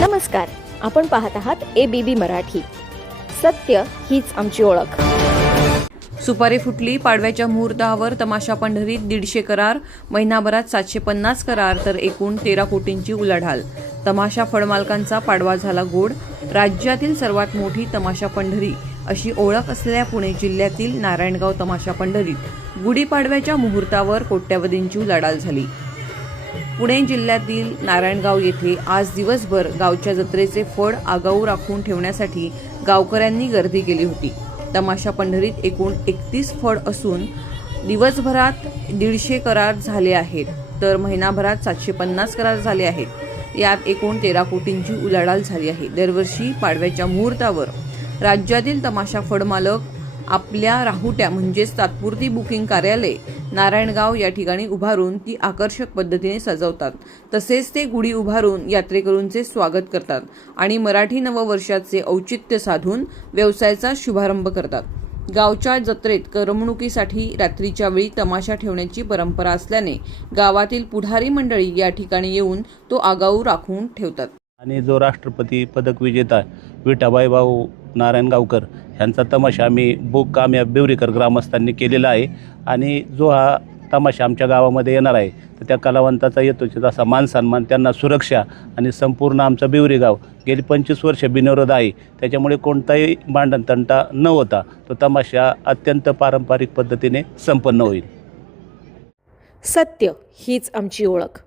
नमस्कार आपण पाहत आहात ए बी बी मराठी. सत्य हीच आमची ओळख. सुपारी फुटली पाडव्याच्या मुहूर्तावर तमाशा पंढरीत दीडशे करार महिनाभरात सातशे पन्नास करार तर एकूण तेरा कोटींची उलाढाल. तमाशा फळमालकांचा पाडवा झाला गोड. राज्यातील सर्वात मोठी तमाशा पंढरी अशी ओळख असलेल्या पुणे जिल्ह्यातील नारायणगाव तमाशा पंढरीत. गुढीपाडव्याच्या मुहूर्तावर कोट्यवधींची उलाढाल झाली. पुणे जिल्ह्यातील नारायणगाव येथे आज दिवसभर गावच्या जत्रेचे फळ आगाऊ राखून ठेवण्यासाठी गावकऱ्यांनी गर्दी केली होती. तमाशा पंढरीत एकूण एकतीस फळ असून दिवसभरात दीडशे करार झाले आहेत तर महिनाभरात सातशे पन्नास करार झाले आहेत. यात एकूण तेरा कोटींची उलाढाल झाली आहे. दरवर्षी पाडव्याच्या मुहूर्तावर राज्यातील तमाशा फळमालक आपल्या राहुट्या म्हणजेच तात्पुरती बुकिंग कार्यालय नारायणगाव या ठिकाणी उभारून ती आकर्षक पद्धतीने सजवतात. तसेच ते गुढी उभारून यात्रेकरूंचे स्वागत करतात आणि मराठी नववर्षाचे औचित्य साधून व्यवसायाचा शुभारंभ करतात. गावच्या जत्रेत करमणुकीसाठी रात्रीच्या वेळी तमाशा ठेवण्याची परंपरा असल्याने गावातील पुढारी मंडळी या ठिकाणी येऊन तो आगाऊ राखून ठेवतात. आणि जो राष्ट्रपती पदक विजेता विठाबाई भाऊ नारायणगावकर ह्यांचा तमाशा आम्ही बुक या बेवरीकर ग्रामस्थांनी केलेला आहे. आणि जो हा तमाशा आमच्या गावामध्ये येणार आहे तर त्या कलावंताचा येतोच असा मान सन्मान त्यांना सुरक्षा आणि संपूर्ण आमचं बिवरी गाव गेली पंचवीस वर्ष बिनविरोध आहे. त्याच्यामुळे कोणताही भांडणतंटा न होता तो तमाशा अत्यंत पारंपरिक पद्धतीने संपन्न होईल. सत्य हीच आमची ओळख.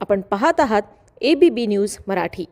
आपण पाहत आहात A B B news Marathi.